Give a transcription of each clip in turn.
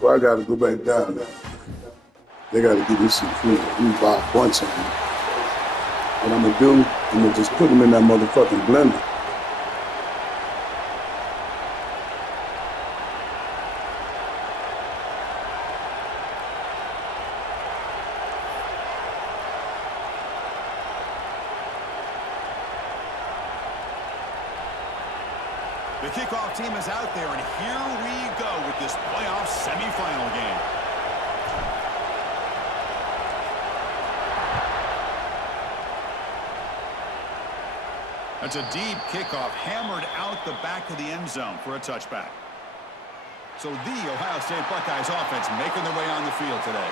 So I got to go back down there. They got to give me some food. We buy a bunch of them. What I'm going to do, I'm going to just put them in that motherfucking blender. The kickoff team is out there, and here we go with this playoff semifinal game. That's a deep kickoff, hammered out the back of the end zone for a touchback. So the Ohio State Buckeyes offense making their way on the field today.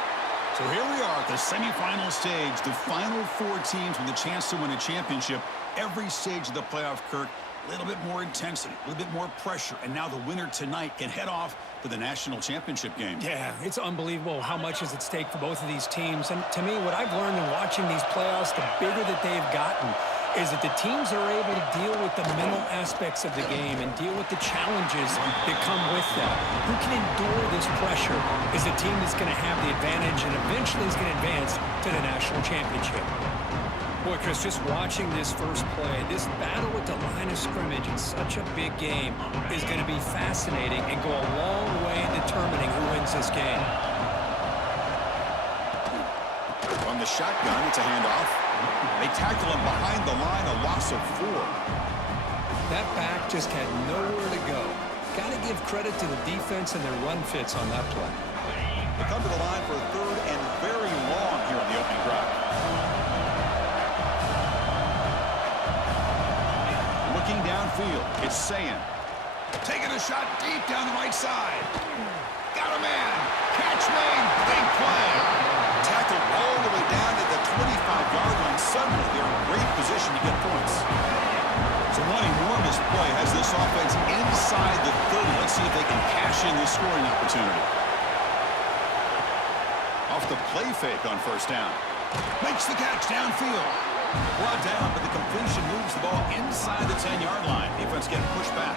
So here we are at the semifinal stage, the final four teams with a chance to win a championship. Every stage of the playoff, Kirk, a little bit more intensity, a little bit more pressure, and now the winner tonight can head off to the national championship game. Yeah, it's unbelievable how much is at stake for both of these teams. And to me, what I've learned in watching these playoffs, the bigger that they've gotten, is that the teams are able to deal with the mental aspects of the game and deal with the challenges that come with that. Who can endure this pressure is the team that's going to have the advantage and eventually is going to advance to the national championship. Boy, Chris, just watching this first play, this battle at the line of scrimmage in such a big game is going to be fascinating and go a long way in determining who wins this game. From the shotgun, it's a handoff. They tackle him behind the line, a loss of 4. That back just had nowhere to go. Got to give credit to the defense and their run fits on that play. They come to the line for a third and very long here on the opening drive. Looking downfield, it's Sayan. Taking a shot deep down the right side. Got a man. Catch made. Big play. Tackled all the way down to the 25-yard line. Suddenly, they're in great position to get points. So one enormous play has this offense inside the 30. Let's see if they can cash in this scoring opportunity. Off the play fake on first down. Makes the catch downfield. Brought down, but the completion moves the ball inside the 10-yard line. Defense getting pushed back.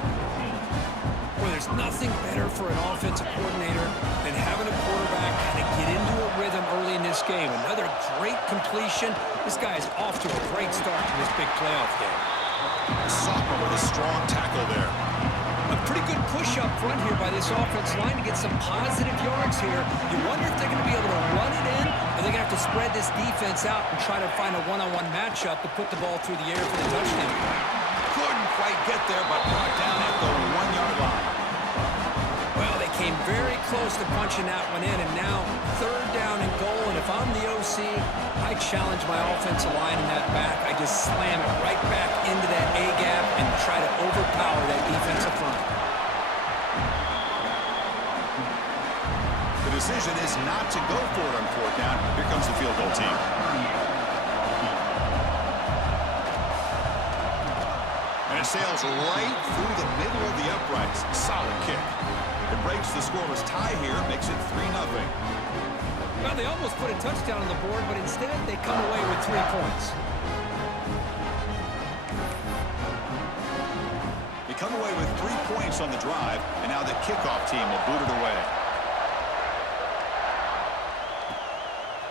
Well, there's nothing better for an offensive coordinator than having a quarterback kind of get into a rhythm early in this game. Another great completion. This guy is off to a great start in this big playoff game. Sopper with a strong tackle there. A pretty good push up front here by this offensive line to get some positive yards here. You wonder if they're going to be able to run it in, or they're going to have to spread this defense out and try to find a one-on-one matchup to put the ball through the air for the touchdown. Couldn't quite get there, but brought down at the 1-yard line. Well, they came very close to punching that one in, and now third down and goal. And if I'm the OC, I challenge my offensive line in that back. I just slam it right back into that A-gap and try to overpower that defensive front. The decision is not to go for it on fourth down. Here comes the field goal team. And it sails right through the middle of the uprights. Solid kick. It breaks the scoreless tie here, makes it 3-0. Well, they almost put a touchdown on the board, but instead they come away with 3 points. They come away with 3 points on the drive, and now the kickoff team will boot it away.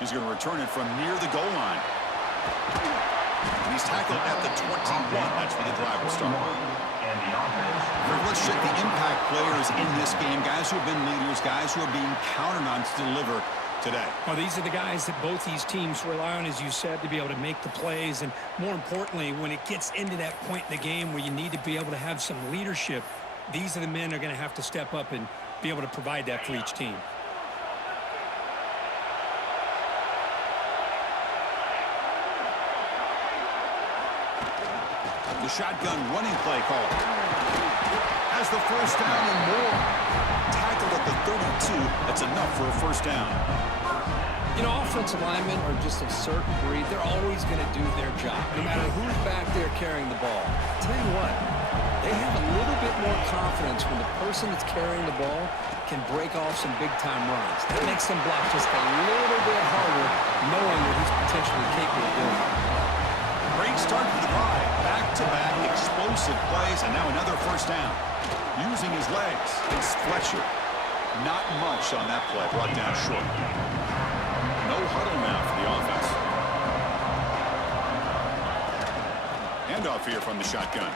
He's going to return it from near the goal line. And he's tackled at the 21. That's where the drive will start. Let's check the impact players in this game. Guys who have been leaders, guys who are being counted on to deliver today. Well, these are the guys that both these teams rely on, as you said, to be able to make the plays. And more importantly, when it gets into that point in the game where you need to be able to have some leadership, these are the men that are going to have to step up and be able to provide that for each team. The shotgun running play call. Has the first down and more. Tackled at the 32. That's enough for a first down. You know, offensive linemen are just a certain breed. They're always going to do their job, no matter who's back there carrying the ball. I'll tell you what, they have a little bit more confidence when the person that's carrying the ball can break off some big-time runs. That makes them block just a little bit harder, knowing that he's potentially capable of doing it. Great start to the drive. Back-to-back explosive plays, and now another first down. Using his legs, it's Fletcher. Not much on that play, brought down short. No huddle now for the offense. Handoff here from the shotgun.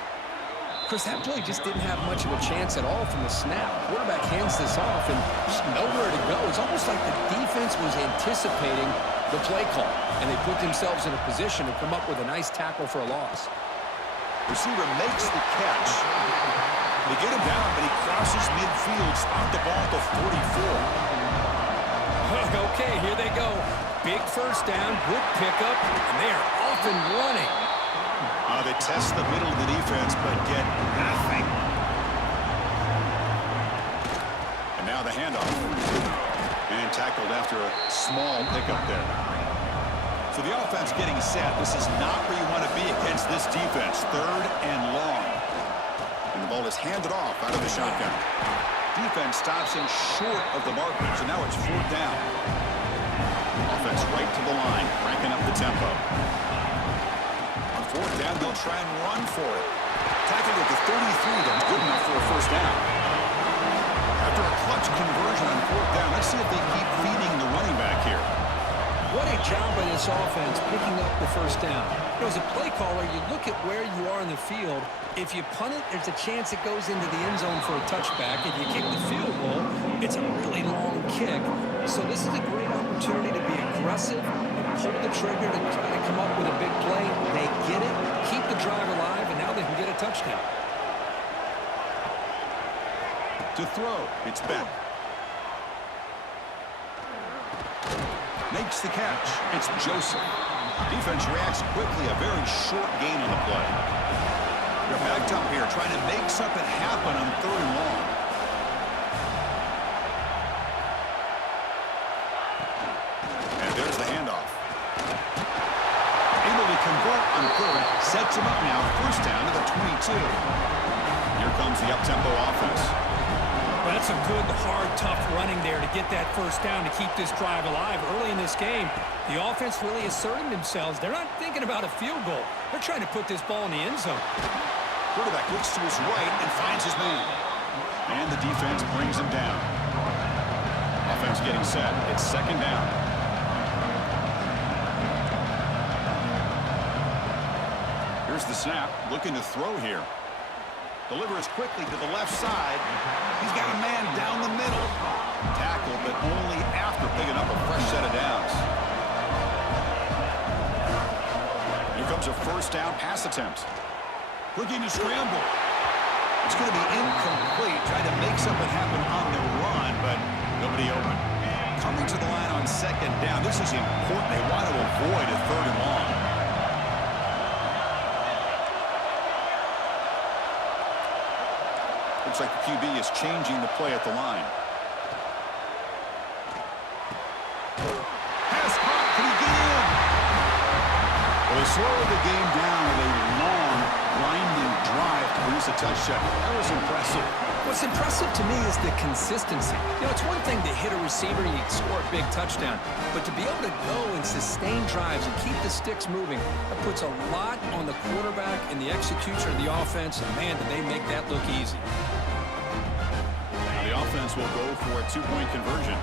Chris, that play just didn't have much of a chance at all from the snap. Quarterback hands this off and just nowhere to go. It's almost like the defense was anticipating the play call, and they put themselves in a position to come up with a nice tackle for a loss. Receiver makes the catch. They get him down, but he crosses midfield, spot the ball at the 44. Okay, here they go. Big first down, good pickup, and they are off and running. They test the middle of the defense, but get nothing. And now the handoff. And tackled after a small pickup there. So the offense getting set. This is not where you want to be against this defense. 3rd and long. And the ball is handed off out of the shotgun. Defense stops him short of the marker, so now it's 4th down. Offense right to the line, cranking up the tempo. 4th down, they'll try and run for it. Tackled at the 33, that's good enough for a first down. After a clutch conversion on 4th down, let's see if they keep feeding the running back here. What a job by this offense picking up the first down. You know, as a play caller, you look at where you are in the field. If you punt it, there's a chance it goes into the end zone for a touchback. If you kick the field goal, it's a really long kick. So this is a great opportunity to be aggressive and pull the trigger to try to come up with a big play. They get it, keep the drive alive, and now they can get a touchdown. To throw, it's Beck. Makes the catch. It's Joseph. Defense reacts quickly. A very short gain on the play. They're backed up here, trying to make something happen on 3rd and long. And there's the handoff. Able to convert on 3rd. Sets him up now. First down to the 22. Here comes the up-tempo offense. Well, that's a good, hard, tough running there to get that first down to keep this drive alive. Early in this game, the offense really asserting themselves. They're not thinking about a field goal. They're trying to put this ball in the end zone. Quarterback looks to his right and finds his man. And the defense brings him down. Offense getting set. It's 2nd down. Here's the snap. Looking to throw here. Delivers quickly to the left side. He's got a man down the middle. Tackled, but only after picking up a fresh set of downs. Here comes a first down pass attempt. Looking to scramble. It's going to be incomplete. Trying to make something happen on the run, but nobody open. Coming to the line on 2nd down. This is important. They want to avoid a 3rd and long. Looks like the QB is changing the play at the line. Pass caught. Can he get in? Well, they slowed the game down with a long, grinding drive to produce a touchdown. That was impressive. What's impressive to me is the consistency. You know, it's one thing to hit a receiver and you score a big touchdown, but to be able to go and sustain drives and keep the sticks moving, that puts a lot on the quarterback and the execution of the offense, and man, did they make that look easy. The offense will go for a 2-point conversion.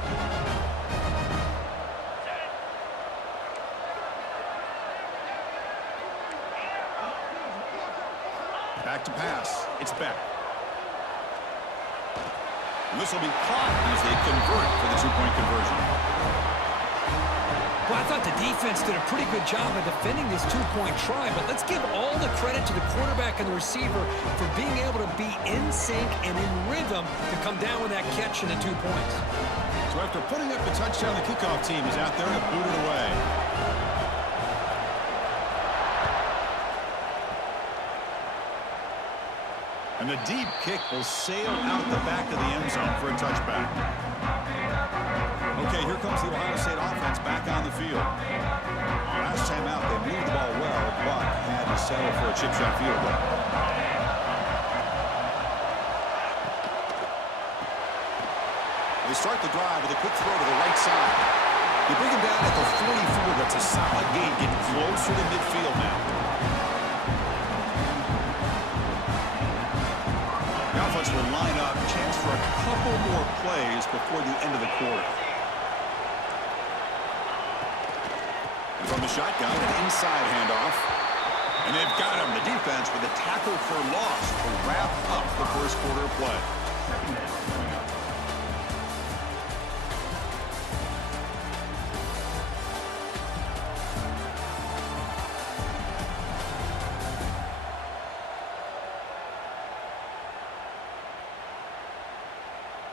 Back to pass. It's Beck. And this will be caught as they convert for the 2-point conversion. Well, I thought the defense did a pretty good job of defending this 2-point try, but let's give all the credit to the quarterback and the receiver for being able to be in sync and in rhythm to come down with that catch and the 2 points. So after putting up the touchdown, the kickoff team is out there to boot it away. And the deep kick will sail out the back of the end zone for a touchback. Okay, here comes the Ohio State offense back on the field. Last time out, they moved the ball well, but had to settle for a chip shot field goal. They start the drive with a quick throw to the right side. They bring him down at the 44. That's a solid gain, getting closer to midfield now. The offense will line up, chance for a couple couple more plays before the end of the quarter. And from the shotgun, an inside handoff. And they've got him, the defense, with a tackle for loss to wrap up the first quarter of play.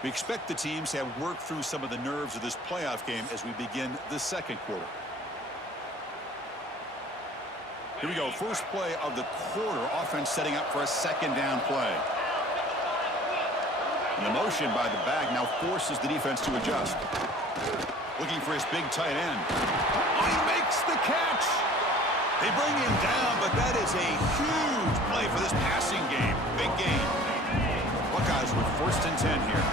We expect the teams to have worked through some of the nerves of this playoff game as we begin the second quarter. Here we go, first play of the quarter. Offense setting up for a second down play. And the motion by the back now forces the defense to adjust. Looking for his big tight end. Oh, he makes the catch! They bring him down, but that is a huge play for this passing game. Big game. Buckeyes with 1st and 10 here.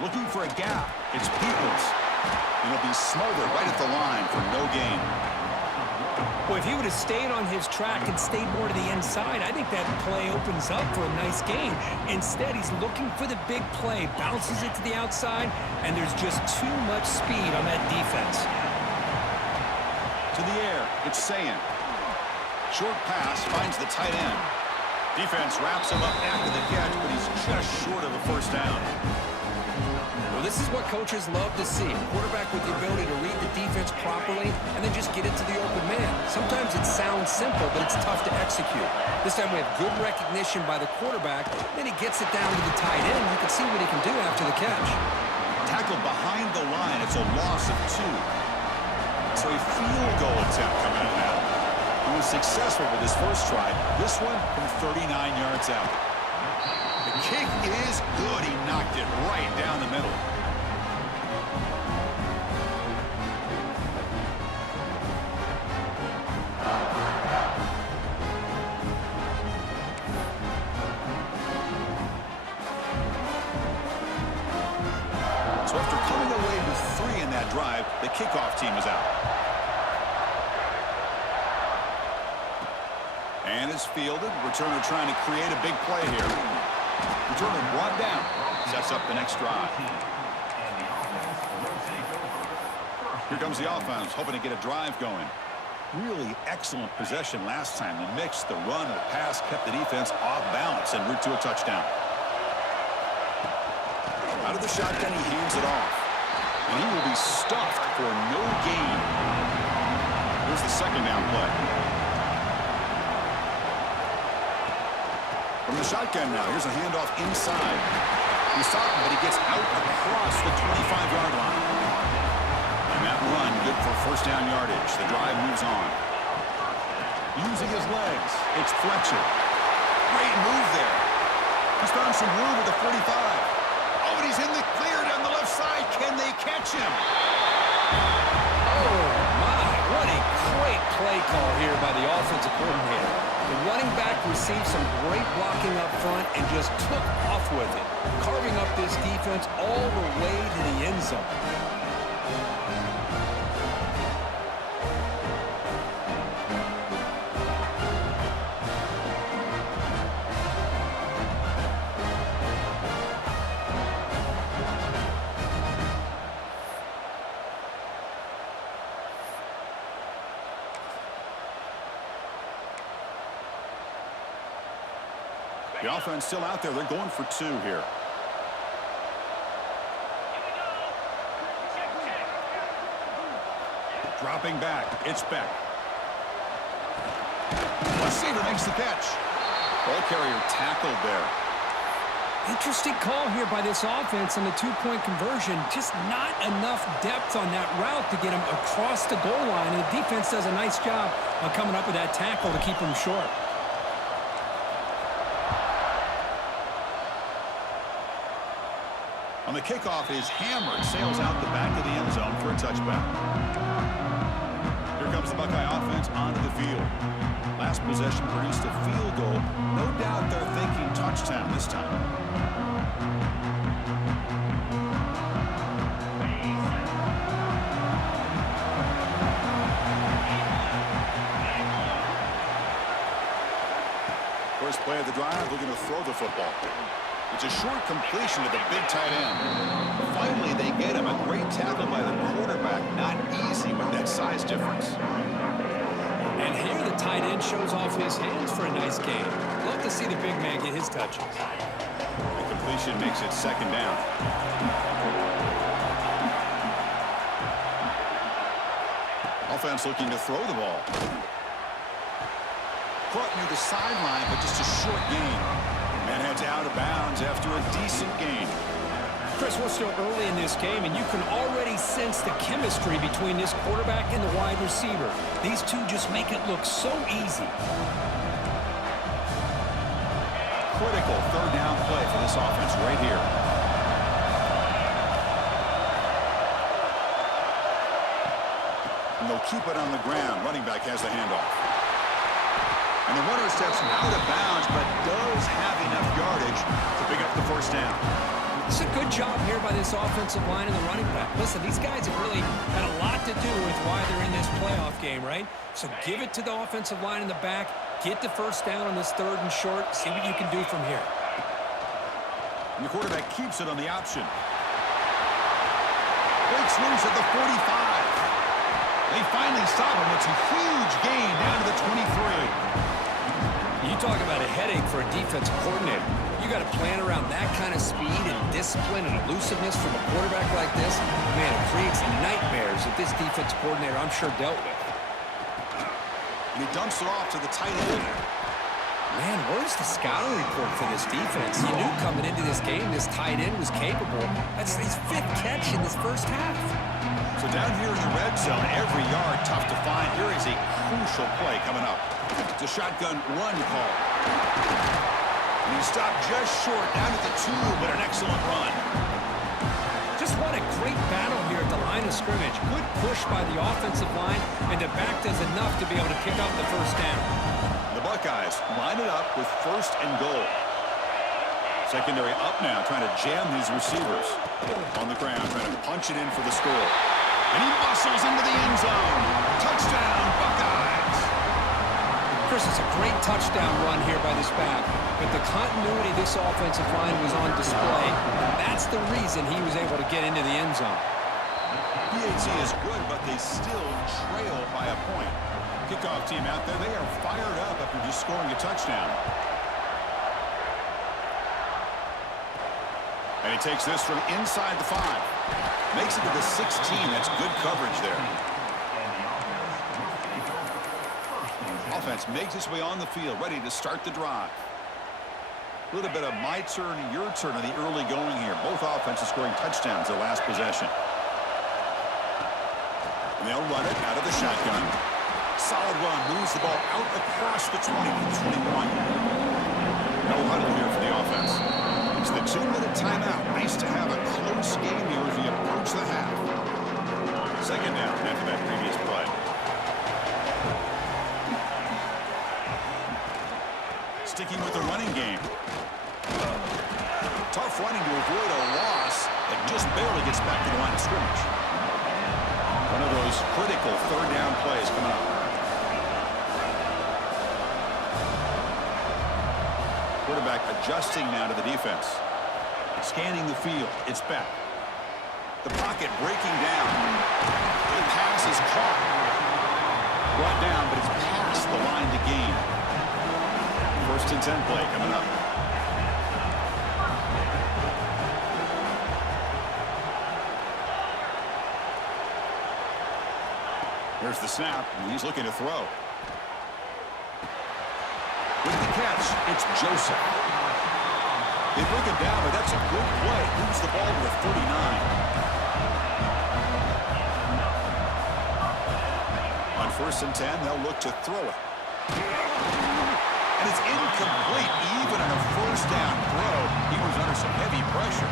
Looking for a gap. It's Peoples. And he'll be smothered right at the line for no gain. Well, if he would have stayed on his track and stayed more to the inside, I think that play opens up for a nice gain. Instead, he's looking for the big play, bounces it to the outside, and there's just too much speed on that defense. To the air, it's Sayan. Short pass finds the tight end. Defense wraps him up after the catch, but he's just short of a first down. Well, this is what coaches love to see. A quarterback with the ability to read the defense properly and then just get it to the open man. Sometimes it sounds simple, but it's tough to execute. This time we have good recognition by the quarterback. Then he gets it down to the tight end. You can see what he can do after the catch. Tackled behind the line. It's a loss of 2. So a field goal attempt coming up now. He was successful with his first try. This one from 39 yards out. The kick is good. He knocked it right down the middle. So after coming away with 3 in that drive, the kickoff team is out. And it's fielded. Returner trying to create a big play here. Returner brought down. Sets up the next drive. Here comes the offense, hoping to get a drive going. Really excellent possession last time. The mix, the run, the pass kept the defense off balance en route to a touchdown. Out of the shotgun, he hands it off. And he will be stuffed for no gain. Here's the second down play. From the shotgun now, here's a handoff inside. He's stopped, but he gets out across the 25-yard line. And that run, good for first down yardage. The drive moves on. Using his legs, it's Fletcher. Great move there. He's found some room with the 45. Oh, and he's in the clear down the left side. Can they catch him? Oh, my. What a great play call here by the offensive coordinator. The running back received some great blocking up front and just took off with it, carving up this defense all the way to the end zone. The offense still out there. They're going for 2 here. Dropping back. It's Beck. Receiver makes the catch. Ball carrier tackled there. Interesting call here by this offense on the 2-point conversion. Just not enough depth on that route to get him across the goal line. And the defense does a nice job of coming up with that tackle to keep him short. On the kickoff is hammered, sails out the back of the end zone for a touchback. Here comes the Buckeye offense onto the field. Last possession produced a field goal. No doubt they're thinking touchdown this time. First play of the drive, looking to throw the football. It's a short completion to the big tight end. Finally, they get him. A great tackle by the quarterback. Not easy with that size difference. And here the tight end shows off his hands for a nice game. Love to see the big man get his touches. The completion makes it second down. Offense looking to throw the ball. Caught near the sideline, but just a short gain. And heads out of bounds after a decent gain. Chris, we're still early in this game, and you can already sense the chemistry between this quarterback and the wide receiver. These two just make it look so easy. Critical third down play for this offense right here. And they'll keep it on the ground. Running back has the handoff. And the runner steps out of bounds, but does have enough yardage to pick up the first down. It's a good job here by this offensive line and the running back. Listen, these guys have really had a lot to do with why they're in this playoff game, right? So give it to the offensive line in the back. Get the first down on this third and short. See what you can do from here. And the quarterback keeps it on the option. Breaks loose at the 45. They finally stop him. It's a huge gain down to the 23. You talk about a headache for a defensive coordinator. You got to plan around that kind of speed and discipline and elusiveness from a quarterback like this. Man, it creates nightmares that this defensive coordinator, I'm sure, dealt with. And he dumps it off to the tight end. Man, where's the scouting report for this defense? You knew coming into this game this tight end was capable. That's his 5th catch in this first half. So down here in the red zone, every yard tough to find. Here is a crucial play coming up. It's a shotgun run call. And he stopped just short, down at the 2, but an excellent run. Just what a great battle here at the line of scrimmage. Good push by the offensive line, and the back does enough to be able to pick up the first down. The Buckeyes line it up with first and goal. Secondary up now, trying to jam these receivers. On the ground, trying to punch it in for the score. And he muscles into the end zone. Touchdown, Buckeyes. Chris, it's a great touchdown run here by this back, but the continuity of this offensive line was on display. That's the reason he was able to get into the end zone. PAT is good, but they still trail by a point. Kickoff team out there, they are fired up after just scoring a touchdown. And he takes this from inside the 5. Makes it to the 16. That's good coverage there. Offense makes its way on the field, ready to start the drive. A little bit of my turn, your turn in the early going here. Both offenses scoring touchdowns their last possession. And they'll run it out of the shotgun. Solid run, moves the ball out across the 20 to 21. No huddle here for the offense. It's the 2-minute timeout. Nice to have a close game here as we approach the half. Second down after that previous play. Sticking with the running game. Tough running to avoid a loss that just barely gets back to the line of scrimmage. One of those critical third down plays coming up. Quarterback adjusting now to the defense. Scanning the field. It's back. The pocket breaking down. The pass is caught. Brought down, but it's past the line to gain. First and 10 play coming up. Here's the snap, and he's looking to throw. With the catch, it's Joseph. They bring him down, but that's a good play. Moves the ball to the 39. On first and 10, they'll look to throw it. And it's incomplete. Even on a first down throw, he was under some heavy pressure.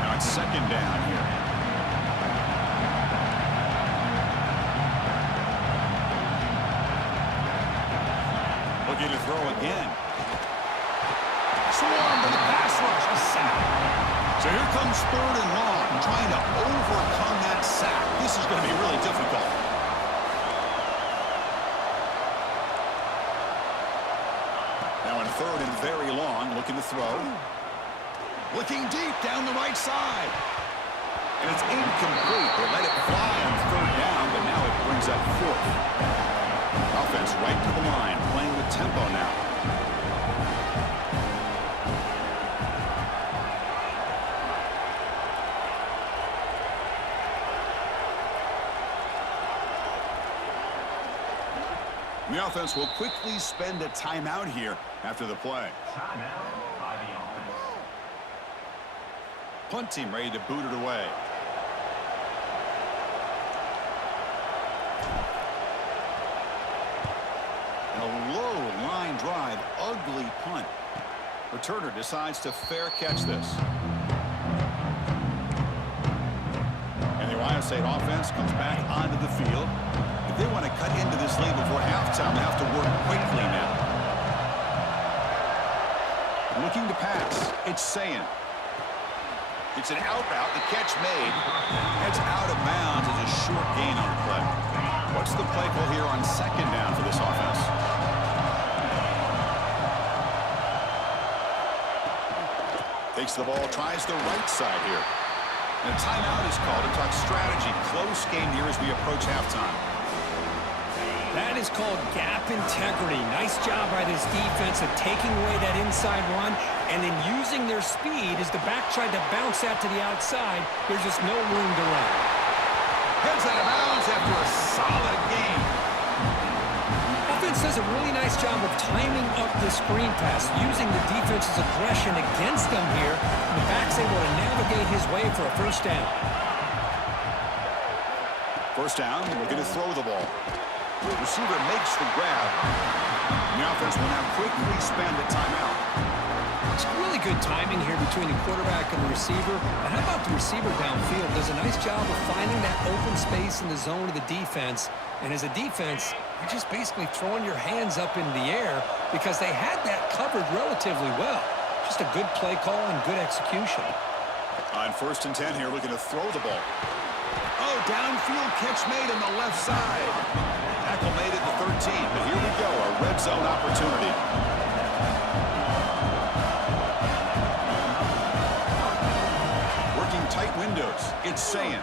Now it's second down here. Looking to throw again. Swarmed by the pass rush. A sack. So here comes third and long, trying to overcome that sack. This is going to be really difficult. Now on third and very long, looking to throw. Looking deep down the right side. And it's incomplete. They let it fly on third down, but now it brings up fourth. Offense right to the line, playing with tempo now. The offense will quickly spend a timeout here after the play. Timeout by the offense. Punt team ready to boot it away. And a low line drive, ugly punt. Returner decides to fair catch this. And the Ohio State offense comes back onto the field. If they want to cut into this lead before halftime, they have to work quickly now. Looking to pass. It's Sayin. It's an out route. The catch made. Heads out of bounds as a short gain on the play. What's the play call here on second down for this offense? Takes the ball, tries the right side here. And a timeout is called to talk strategy. Close game here as we approach halftime. That is called gap integrity. Nice job by this defense of taking away that inside run and then using their speed as the back tried to bounce out to the outside. There's just no room to run. Heads out of bounds after a solid game. Offense does a really nice job of timing up the screen pass, using the defense's aggression against them here. And the back's able to navigate his way for a first down. First down, looking to throw the ball. The receiver makes the grab. And the offense will now quickly spend a timeout. It's really good timing here between the quarterback and the receiver. But how about the receiver downfield? Does a nice job of finding that open space in the zone of the defense. And as a defense, you're just basically throwing your hands up in the air because they had that covered relatively well. Just a good play call and good execution. On first and 10 here, looking to throw the ball. Oh, downfield catch made on the left side. Tackle made at the 13, but here we go, a red zone opportunity. Working tight windows, it's Sayin.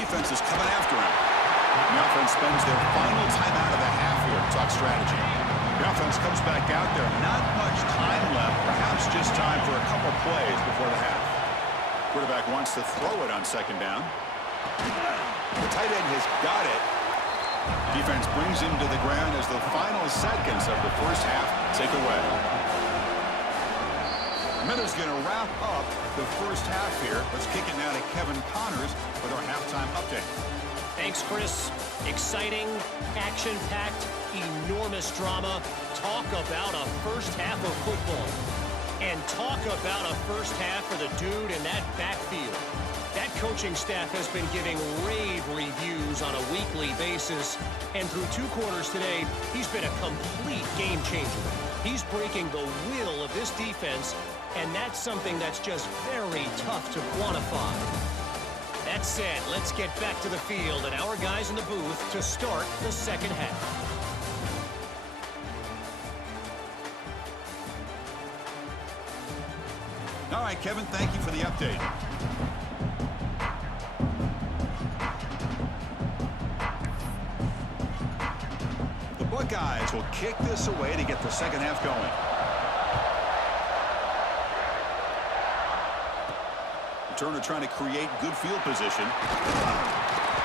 Defense is coming after him. The offense spends their final timeout of the half here to talk strategy. The offense comes back out there, not much time left, perhaps just time for a couple plays before the half. Quarterback wants to throw it on second down. The tight end has got it. Defense brings him to the ground as the final seconds of the first half tick away. Miller's going to wrap up the first half here. Let's kick it now to Kevin Connors with our halftime update. Thanks, Chris. Exciting, action-packed, enormous drama. Talk about a first half of football. And talk about a first half for the dude in that backfield. That coaching staff has been giving rave reviews on a weekly basis. And through 2 quarters today, he's been a complete game changer. He's breaking the will of this defense, and that's something that's just very tough to quantify. That said, let's get back to the field and our guys in the booth to start the second half. All right, Kevin, thank you for the update. The Buckeyes will kick this away to get the second half going. Turner trying to create good field position.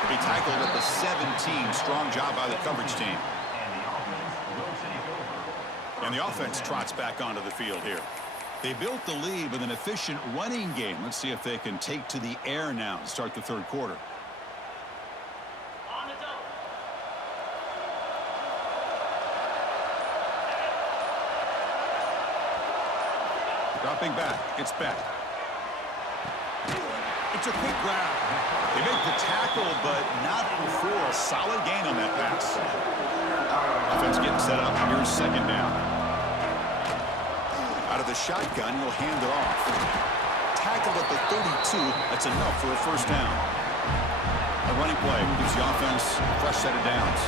Be tackled at the 17. Strong job by the coverage team. And the offense trots back onto the field here. They built the lead with an efficient running game. Let's see if they can take to the air now to start the third quarter. Dropping back. It's back. It's a quick grab. They make the tackle, but not before a solid gain on that pass. Offense getting set up. Here's second down. Out of the shotgun, he'll hand it off. Tackled at the 32. That's enough for a first down. A running play gives the offense a fresh set of downs.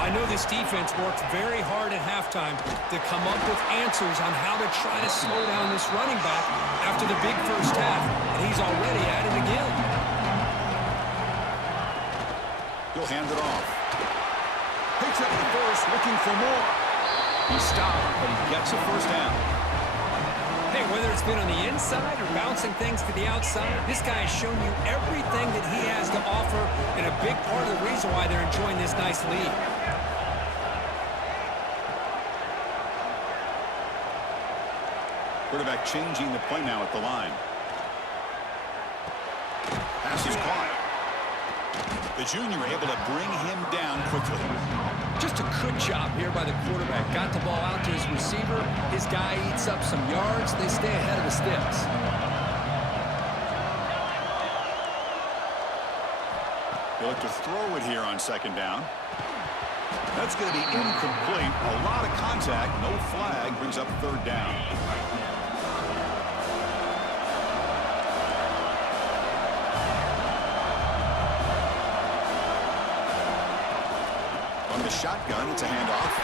I know this defense worked very hard at halftime to come up with answers on how to try to slow down this running back after the big first half, and he's already at it again. He'll hand it off. Picks up the first, looking for more. He stopped, but he gets a first down. Hey, whether it's been on the inside or bouncing things to the outside, this guy has shown you everything that he has to offer, and a big part of the reason why they're enjoying this nice lead. Quarterback changing the play now at the line. Pass is caught. The junior able to bring him down quickly. Just a good job here by the quarterback. Got the ball out to his receiver. His guy eats up some yards. They stay ahead of the sticks. They look to throw it here on second down. That's going to be incomplete. A lot of contact. No flag. Brings up third down. From the shotgun, it's a handoff.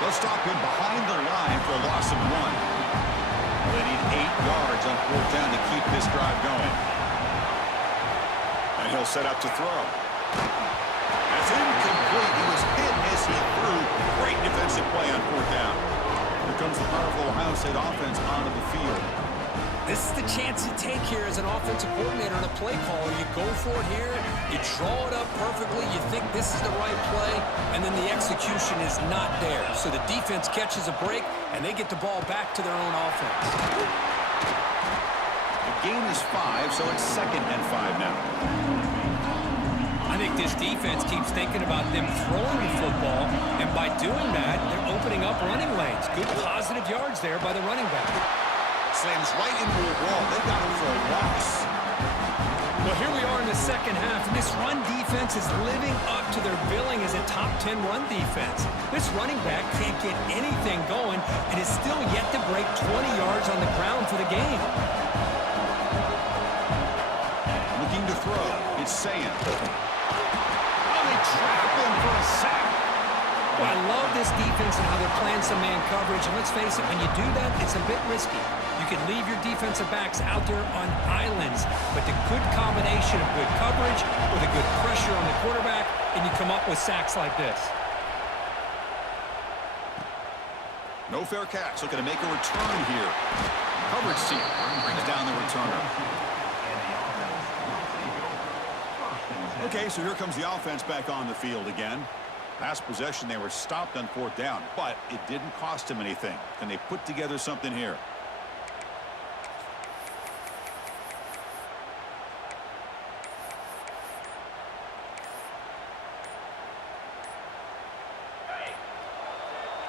They'll stop him behind the line for a loss of 1. They need 8 yards on fourth down to keep this drive going. And he'll set up to throw. That's incomplete. He was hit as he threw. Great defensive play on fourth down. Here comes the powerful Ohio State offense onto the field. This is the chance you take here as an offensive coordinator and a play caller. You go for it here, you draw it up perfectly, you think this is the right play, and then the execution is not there. So the defense catches a break, and they get the ball back to their own offense. The gain is 5, so it's 2nd and 5 now. I think this defense keeps thinking about them throwing the football, and by doing that, they're opening up running lanes. Good positive yards there by the running back. Slams right into a wall. They got him for a loss. Well, here we are in the second half, and this run defense is living up to their billing as a top 10 run defense. This running back can't get anything going and is still yet to break 20 yards on the ground for the game. Looking to throw. It's Sand. Oh, they trap him for a sack. Well, I love this defense and how they're playing some man coverage. And let's face it, when you do that, it's a bit risky. You can leave your defensive backs out there on islands, but the good combination of good coverage with a good pressure on the quarterback, and you come up with sacks like this. No fair catch. Looking to make a return here. Coverage team brings down the returner. Okay, so here comes the offense back on the field again. Last possession, they were stopped on fourth down, but it didn't cost them anything. Can they put together something here?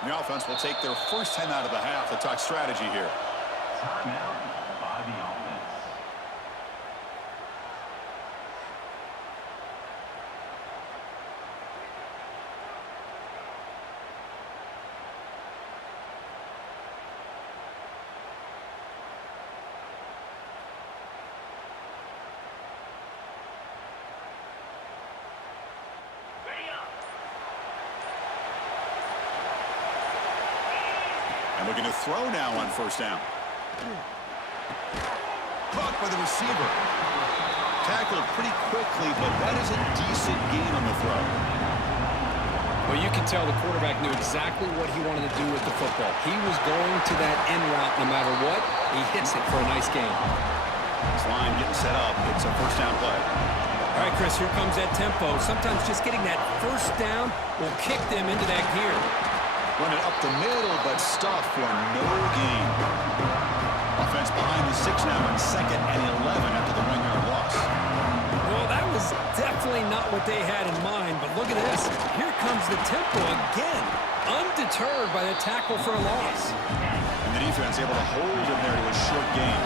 The offense will take their first 10 out of the half to talk strategy here. Timeout by the offense. And looking to throw now on first down. Caught by the receiver. Tackled pretty quickly, but that is a decent gain on the throw. Well, you can tell the quarterback knew exactly what he wanted to do with the football. He was going to that end route no matter what. He hits it for a nice gain. This line getting set up. It's a first down play. All right, Chris, here comes that tempo. Sometimes just getting that first down will kick them into that gear. Running up the middle, but stuffed for no gain. Offense behind the 6 now in 2nd and 11 after the 1-yard loss. Well, that was definitely not what they had in mind, but look at this. Here comes the tempo again, undeterred by the tackle for a loss. And the defense able to hold him there to a short gain.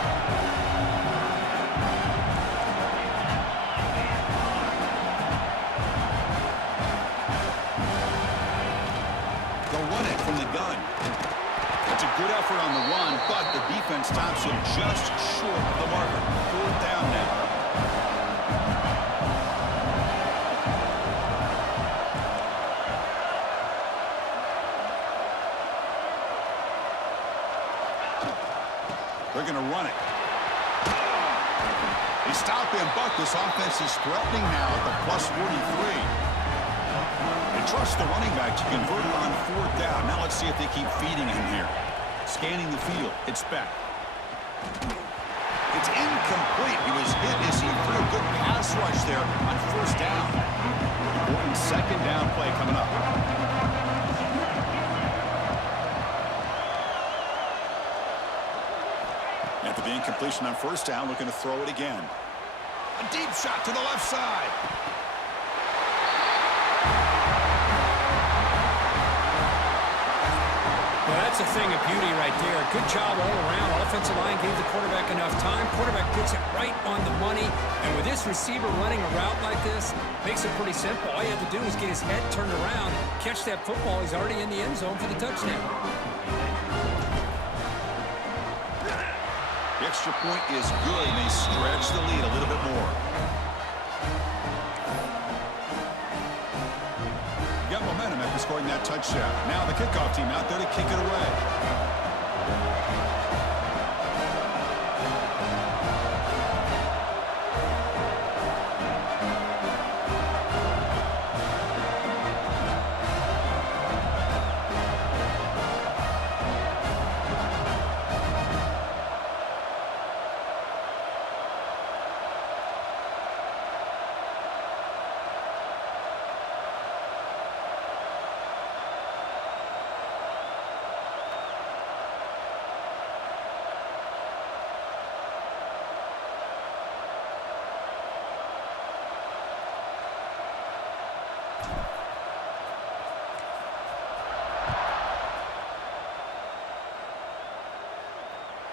From the gun. It's a good effort on the run, but the defense stops him just short of the marker. Fourth down now. They're going to run it. They stop him, but this offense is threatening now at the plus 43. They trust the running back to convert on 4th down. Now let's see if they keep feeding him here. Scanning the field. It's back. It's incomplete. He was hit as he threw a good pass rush there on 1st down. Important 2nd down play coming up. After the incompletion on 1st down, looking to throw it again. A deep shot to the left side. Well, that's a thing of beauty right there. Good job all around. Offensive line gave the quarterback enough time. Quarterback puts it right on the money. And with this receiver running a route like this, makes it pretty simple. All you have to do is get his head turned around, catch that football. He's already in the end zone for the touchdown. The extra point is good, and they stretch the lead a little bit more. Got momentum after scoring that touchdown. Now the kickoff team out there to kick it away.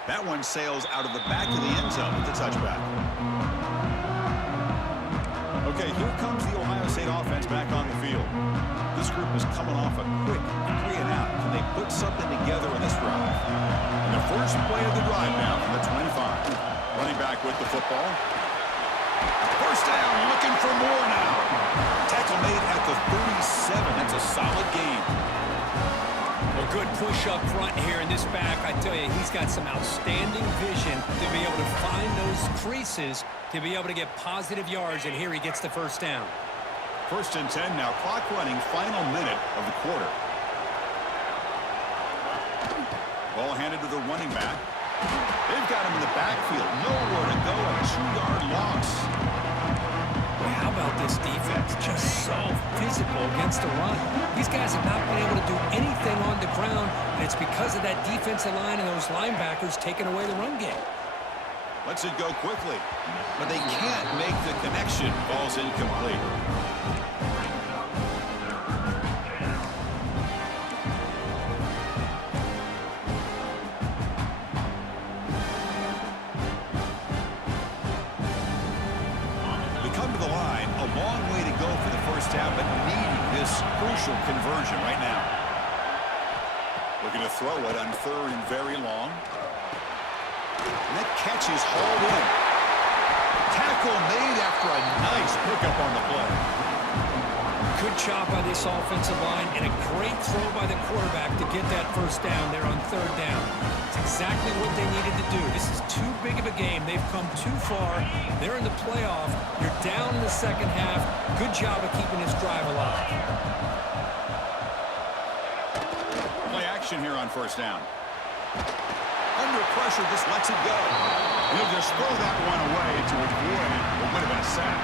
That one sails out of the back of the end zone with the touchback. Okay, here comes the Ohio State offense back on the field. This group is coming off a quick 3-and-out. Can they put something together in this drive? And the first play of the drive now from the 25. Running back with the football. 1st down, looking for more now. Tackle made at the 37. That's a solid gain. A good push up front here in this back. I tell you, he's got some outstanding vision to be able to find those creases to be able to get positive yards, and here he gets the 1st down. 1st and 10 now. Clock running, final minute of the quarter. Ball handed to the running back. They've got him in the backfield. Nowhere to go. A 2-yard loss. How about this defense? Just so physical against the run. These guys have not been able to do anything on the ground, and it's because of that defensive line and those linebackers taking away the run game. Lets it go quickly, but they can't make the connection. Ball's incomplete. But needing this crucial conversion right now. Looking to throw it on 3rd and very long. And that catch is hauled in. Tackle made after a nice pickup on the play. Good job by this offensive line and a great throw by the quarterback to get that 1st down there on 3rd down. It's exactly what they needed to do. This is too big of a game. They've come too far. They're in the playoff. You're down in the 2nd half. Good job of keeping this drive alive. Play action here on 1st down. Under pressure, just lets it go. He'll just throw that one away to avoid what would have been a sack.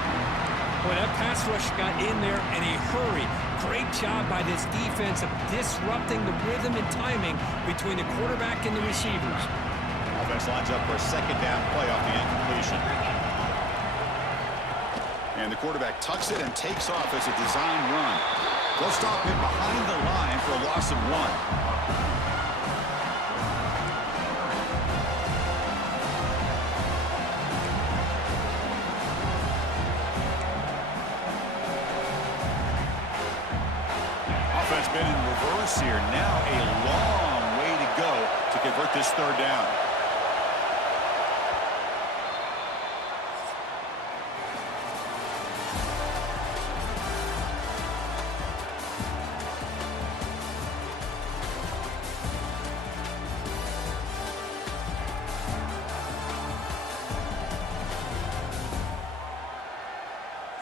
Boy, that pass rush got in there in a hurry. Great job by this defense of disrupting the rhythm and timing between the quarterback and the receivers. Offense lines up for a 2nd down play off the incompletion. And the quarterback tucks it and takes off as a design run. They'll stop him behind the line for a loss of 1. Been in reverse here. Now a long way to go to convert this 3rd down.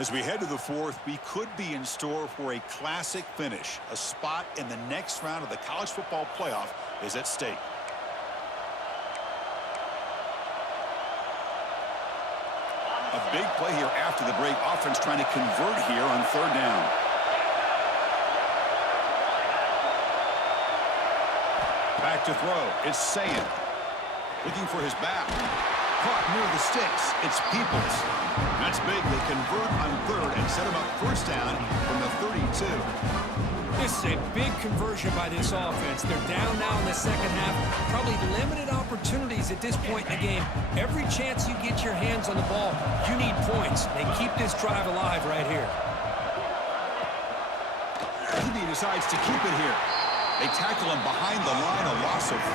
As we head to the fourth, we could be in store for a classic finish. A spot in the next round of the college football playoff is at stake. A big play here after the break. Offense trying to convert here on third down. Back to throw. It's Sayin. Looking for his back. Caught near the sticks. It's Peoples. That's big. They convert on third and set him up first down from the 32. This is a big conversion by this offense. They're down now in the second half. Probably limited opportunities at this point in the game. Every chance you get your hands on the ball, you need points. They keep this drive alive right here. He decides to keep it here. They tackle him behind the line, a loss of 4.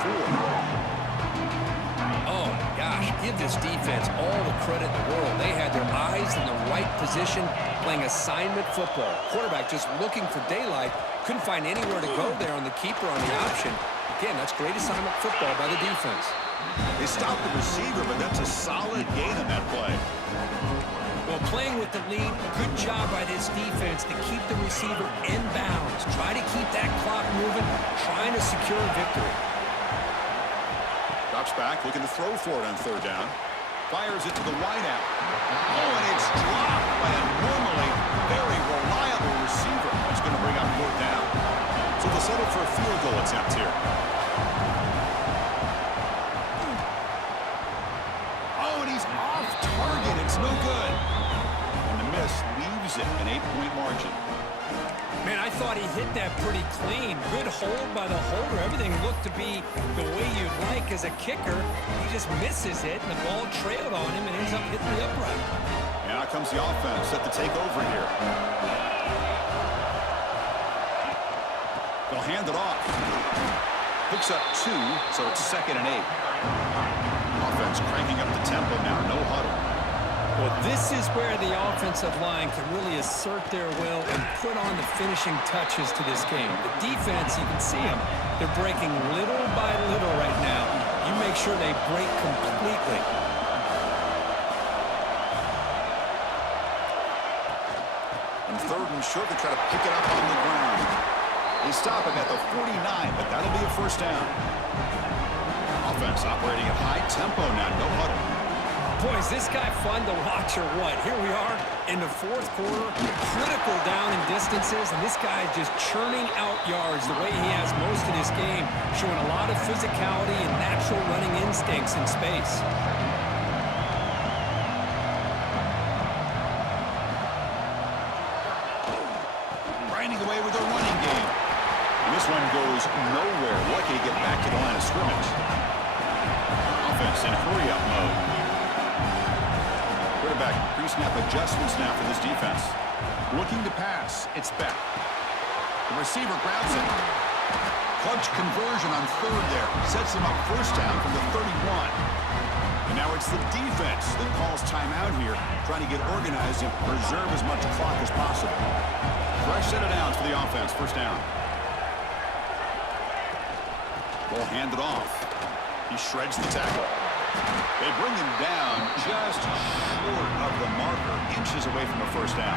Oh, my gosh, give this defense all the credit in the world. They had their eyes in the right position, playing assignment football. Quarterback just looking for daylight, couldn't find anywhere to go there on the keeper on the option. Again, that's great assignment football by the defense. They stopped the receiver, but that's a solid gain on that play. Well, playing with the lead, good job by this defense to keep the receiver in bounds. Try to keep that clock moving, trying to secure a victory. Drops back, looking to throw for it on third down. Fires it to the wideout. Oh, and it's dropped by a normally very reliable receiver. That's going to bring up fourth down. So they'll settle for a field goal attempt here. Oh, and he's off target. It's no good. And the miss leaves it an 8-point margin. Man, I thought he hit that pretty clean. Good hold by the holder. Everything looked to be the way you'd like as a kicker. He just misses it, and the ball trailed on him and ends up hitting the upright. And out comes the offense set to take over here. They'll hand it off. Picks up 2, so it's 2nd and 8. Offense cranking up the tempo now, no huddle. Well, this is where the offensive line can really assert their will and put on the finishing touches to this game. The defense, you can see them. They're breaking little by little right now. You make sure they break completely. And third and short, they try to pick it up on the ground. They stop him at the 49, but that'll be a first down. Offense operating at high tempo now, no huddle. Boy, is this guy fun to watch or what? Here we are in the fourth quarter, critical down in distances, and this guy is just churning out yards the way he has most of this game, showing a lot of physicality and natural running instincts in space. Grinding away with a running game. And this one goes nowhere. Lucky to get back to the line of scrimmage. Offense in hurry-up mode. Quarterback pre-snap adjustments now for this defense. Looking to pass. It's back. The receiver grabs it. Clutch conversion on third there. Sets him up first down from the 31. And now it's the defense that calls timeout here, trying to get organized and preserve as much clock as possible. Fresh set of downs for the offense. First down. Ball handed off. He shreds the tackle. They bring him down just short of the marker, inches away from a first down.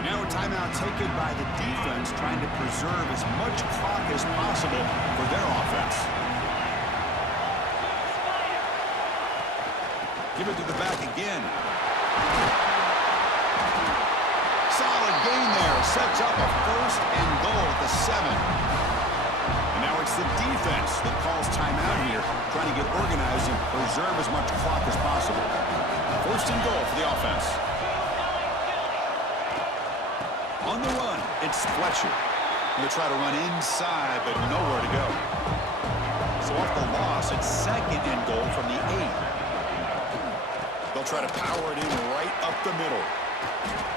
And now a timeout taken by the defense, trying to preserve as much clock as possible for their offense. Give it to the back again. Solid gain there. Sets up a first and goal at the 7. Now it's the defense that calls timeout here, trying to get organized and preserve as much clock as possible. First and goal for the offense. On the run, it's Fletcher. He'll try to run inside, but nowhere to go. So off the loss, it's 2nd and goal from the 8. They'll try to power it in right up the middle.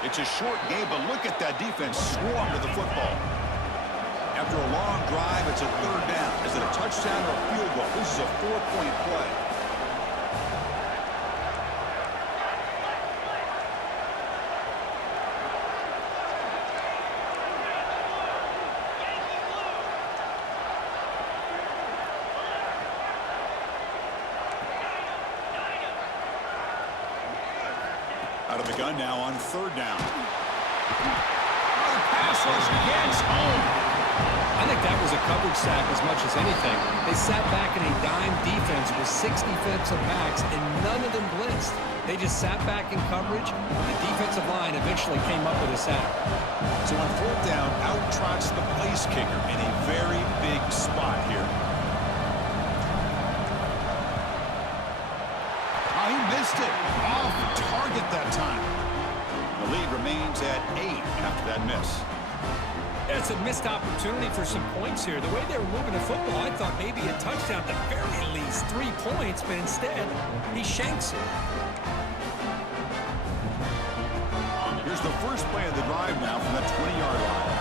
It's a short game, but look at that defense swarm to the football. After a long drive, it's a third down. Is it a touchdown or a field goal? This is a 4-point play. A Out of the gun now on 3rd down. The pass rush gets home. I think that was a coverage sack as much as anything. They sat back in a dime defense with 6 defensive backs, and none of them blitzed. They just sat back in coverage. The defensive line eventually came up with a sack. So on 4th down, out trots the place kicker in a very big spot here. Oh, he missed it. Off target that time. The lead remains at 8 after that miss. It's a missed opportunity for some points here. The way they were moving the football, I thought maybe a touchdown, at the very least 3 points, but instead, he shanks it. Here's the first play of the drive now from that 20-yard line.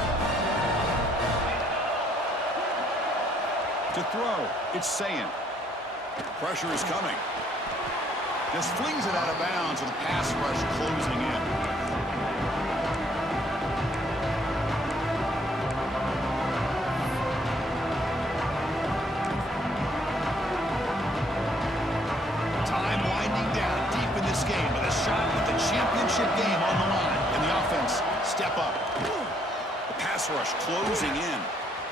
To throw, it's Sayin. Pressure is coming. Just flings it out of bounds with the pass rush closing in. Time winding down deep in this game with a shot with the championship game on the line. And the offense step up. The pass rush closing in.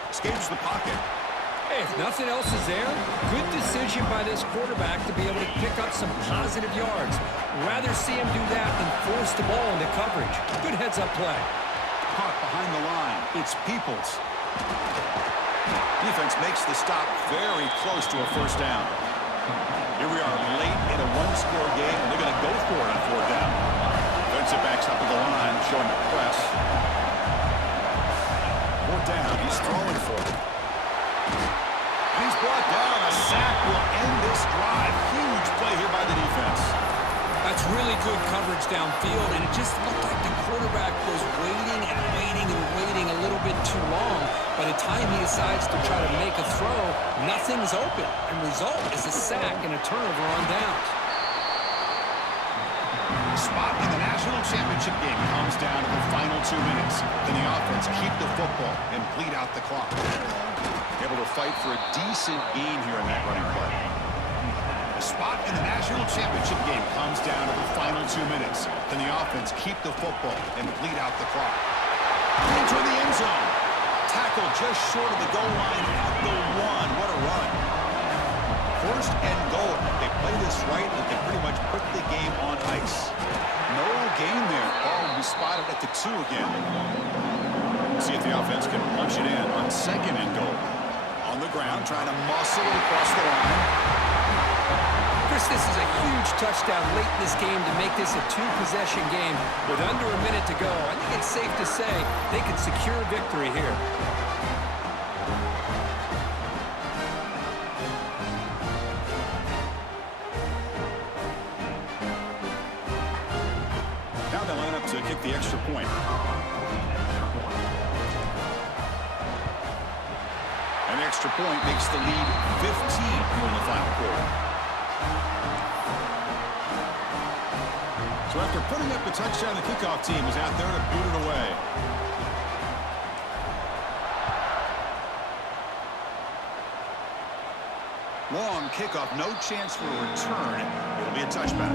Escapes the pocket. Hey, if nothing else is there, good decision by this quarterback to be able to pick up some positive yards. Rather see him do that than force the ball into coverage. Good heads-up play. Caught behind the line. It's Peoples. Defense makes the stop very close to a 1st down. Here we are late in a 1-score game, and they're going to go for it on 4th down. Defensive backs up at the line, showing the press. 4th down, he's throwing for it. And he's brought down. A sack will end this drive. Huge play here by the defense. That's really good coverage downfield, and it just looked like the quarterback was waiting and waiting and waiting a little bit too long. By the time he decides to try to make a throw, nothing's open, and result is a sack and a turnover on downs. The spot in the national championship game comes down to the final 2 minutes. Can the offense keep the football and bleed out the clock? Able to fight for a decent gain here in that running play. The spot in the national championship game comes down to the final 2 minutes. Can the offense keep the football and bleed out the clock? Into the end zone. Tackle just short of the goal line at the 1. What a run. 1st and goal. If they play this right, they can pretty much put the game on ice. No gain there. Ball will be spotted at the 2 again. See if the offense can punch it in on 2nd and goal. On the ground, trying to muscle it across the line. Chris, this is a huge touchdown late in this game to make this a 2-possession game with under a minute to go. I think it's safe to say they can secure victory here. Now they line up to kick the extra point. An extra point makes the lead 15 here in the final quarter. So after putting up the touchdown, the kickoff team is out there to boot it away. Long kickoff, no chance for a return. It'll be a touchback.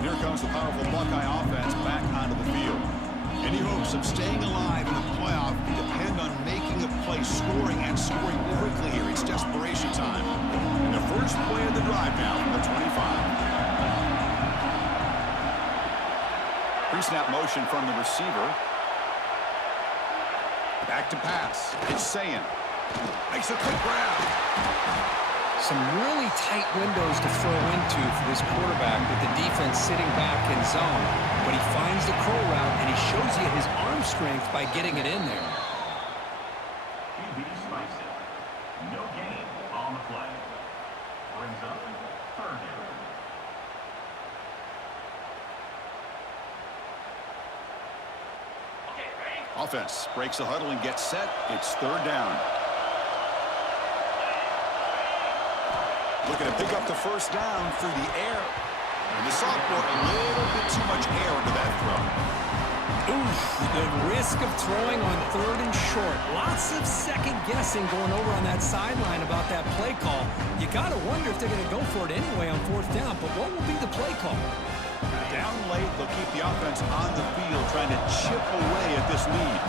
Here comes the powerful Buckeye offense back onto the field. Any hopes of staying alive in the playoff depend on making a play, scoring, and scoring quickly here. It's desperation time. And the first play of the drive now from the 25. Pre-snap motion from the receiver. Back to pass. It's Sayin. Makes a quick grab. Some really tight windows to throw into for this quarterback with the defense sitting back in zone. But he finds the curl route, and he shows you his arm strength by getting it in there. No gain on the play. Brings up 3rd down. Offense breaks the huddle and gets set. It's 3rd down. Looking to pick up the 1st down through the air. And the sophomore, a little bit too much air into that throw. Oof, the risk of throwing on 3rd and short. Lots of second guessing going over on that sideline about that play call. You got to wonder if they're going to go for it anyway on 4th down, but what will be the play call? late. They'll keep the offense on the field, trying to chip away at this lead.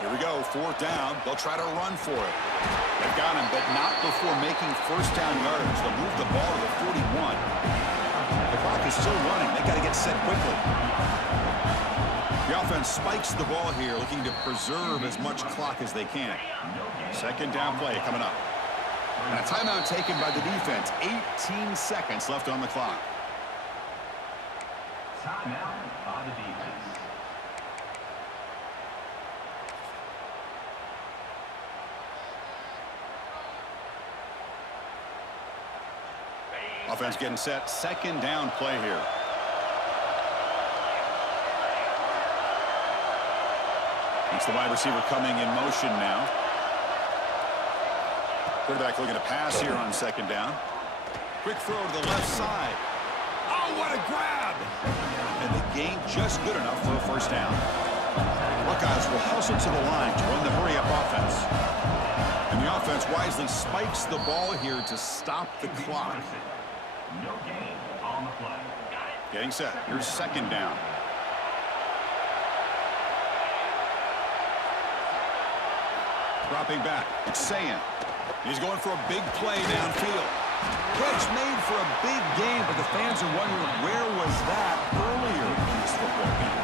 Here we go, 4th down. They'll try to run for it. They've got him, but not before making 1st down yardage. They'll move the ball to the 41. The clock is still running. They got to get set quickly. The offense spikes the ball here, looking to preserve as much clock as they can. 2nd down play coming up. And a timeout taken by the defense. 18 seconds left on the clock. Timeout by the defense. Offense getting set. 2nd down play here. It's the wide receiver coming in motion now. Quarterback looking to pass here on 2nd down. Quick throw to the left side. Oh, what a grab! And the gain just good enough for a 1st down. Buckeyes will hustle to the line to run the hurry-up offense. And the offense wisely spikes the ball here to stop the clock. No gain on the play. Getting set. Here's 2nd down. Dropping back. It's Sayan. He's going for a big play downfield. Catch made for a big game, but the fans are wondering where was that earlier in this football game.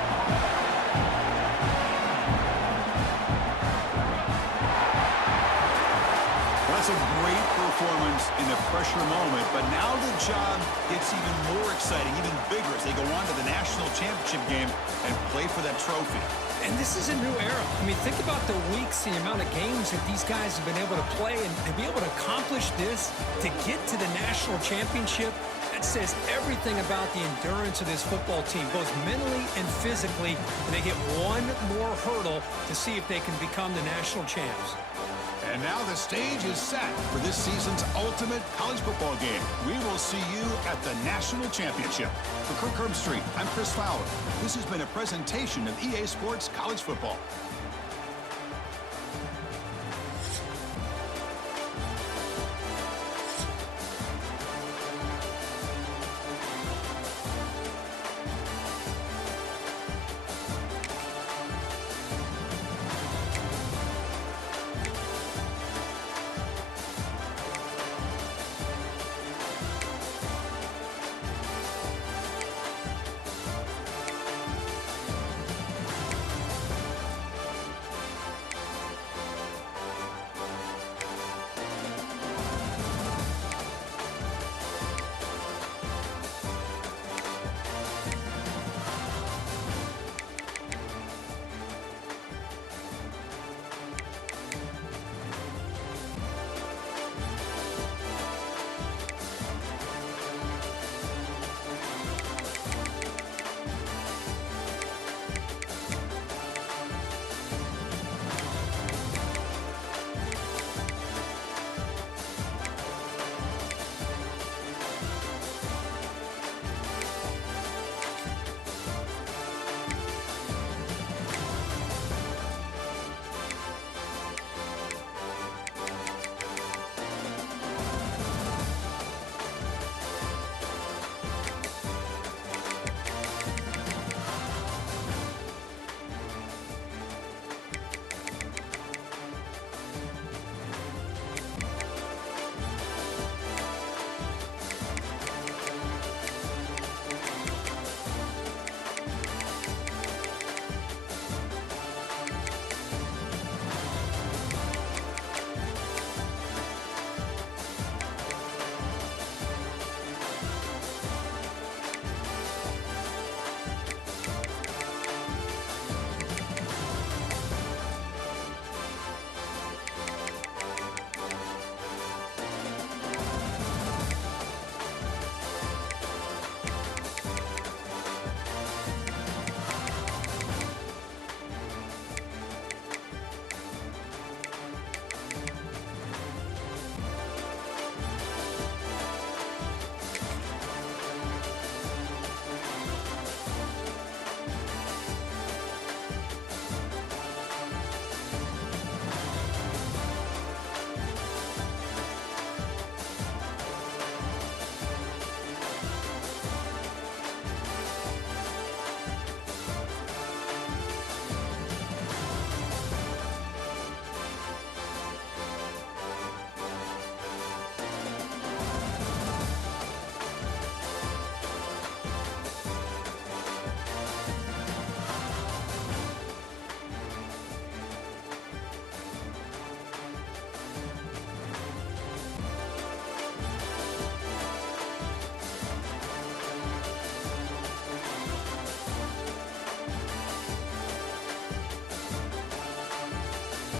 Well, that's a great performance in a pressure moment, but now the job gets even more exciting, even bigger as they go on to the national championship game and play for that trophy. And this is a new era. I mean, think about the weeks, the amount of games that these guys have been able to play, and to be able to accomplish this, to get to the national championship, that says everything about the endurance of this football team, both mentally and physically. And they get one more hurdle to see if they can become the national champs. And now the stage is set for this season's ultimate college football game. We will see you at the national championship. For Kirk Herbstreit, I'm Chris Fowler. This has been a presentation of EA Sports College Football.